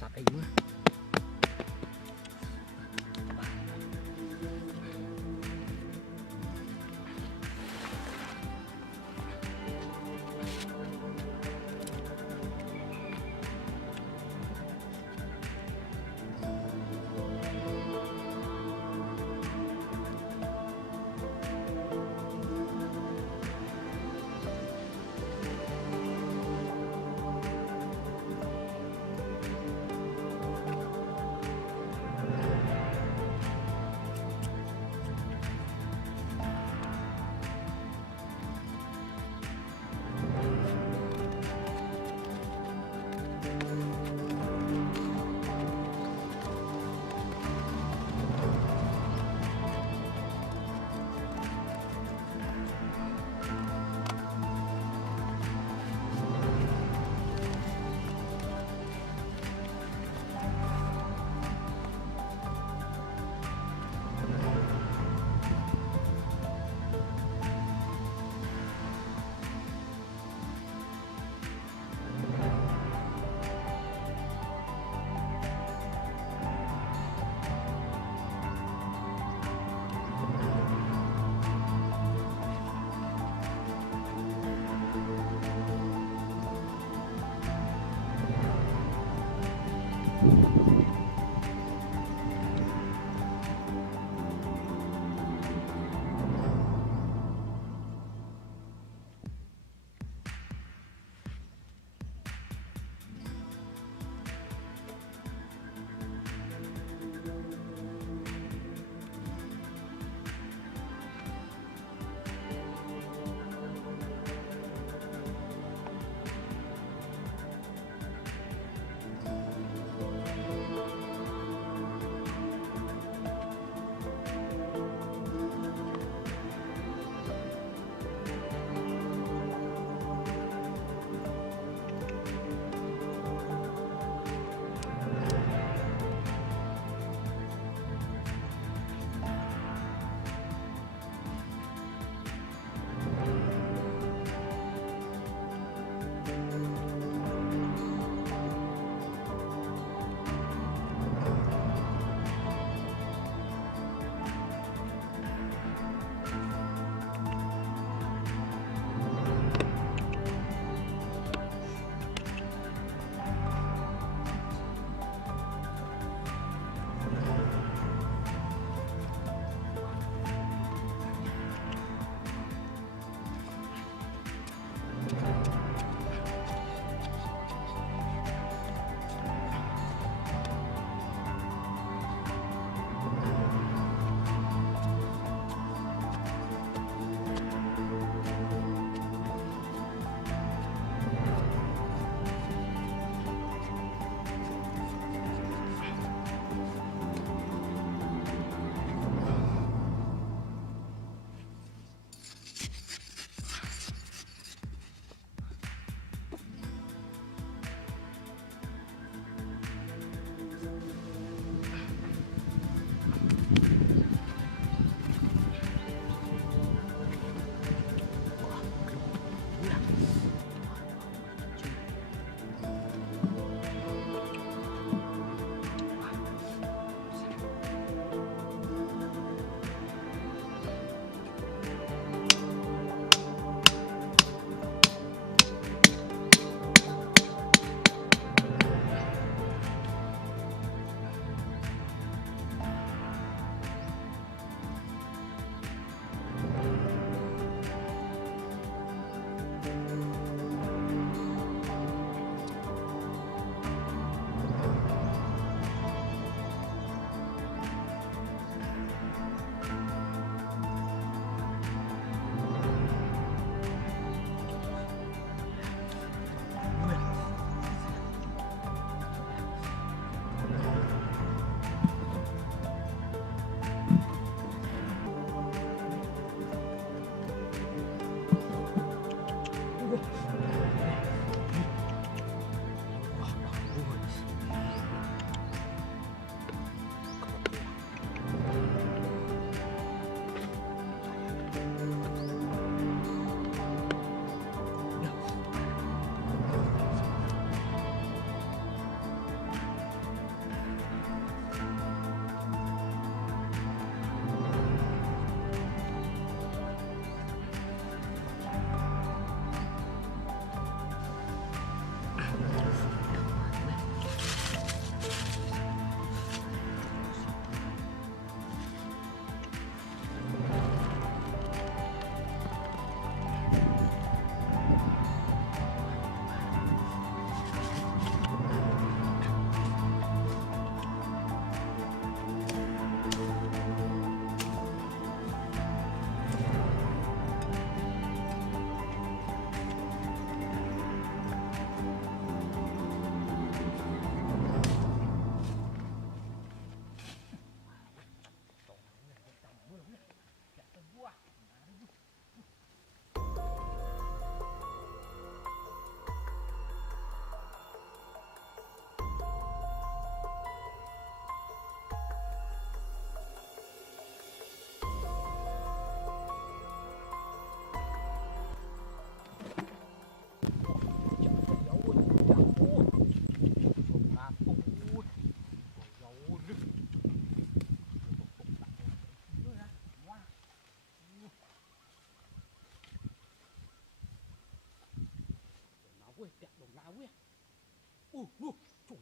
Sạch đây quá.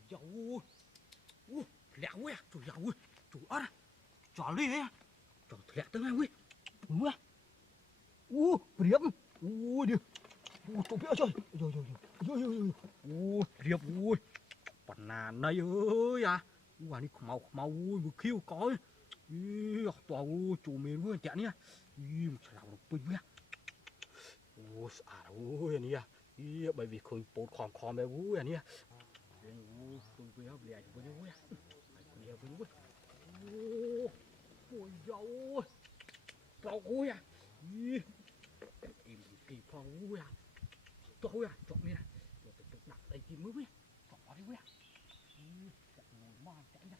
Trời ơi. Lẹ ui, trời ơi. Trời ơi. Trời đi ấy. Trời lẹ tới ngay ui. Ui. Priệp. Ui đi. Trời biết trời. Ui, Priệp ui. Còn nà này ơi à. Ui, đi mau ui, vừa khiêu có. Ui, tòa ui, chủ mình vừa chạy nhá. Ui, một chảo được bình nhá. Ui, ui, anh à. Ui, bởi vì khơi bột khom đấy ui anh à. Ui, tôi vừa hợp lẹ cho ui. Lẹ ui. Ôi dâu. Bao ui à. Ui. Im kỳ phong ui à. Tôi à, chọn đi nè. Tôi đặt đây chim mới. Chọn đi ui à. Chọn ngồi mang chạy nha.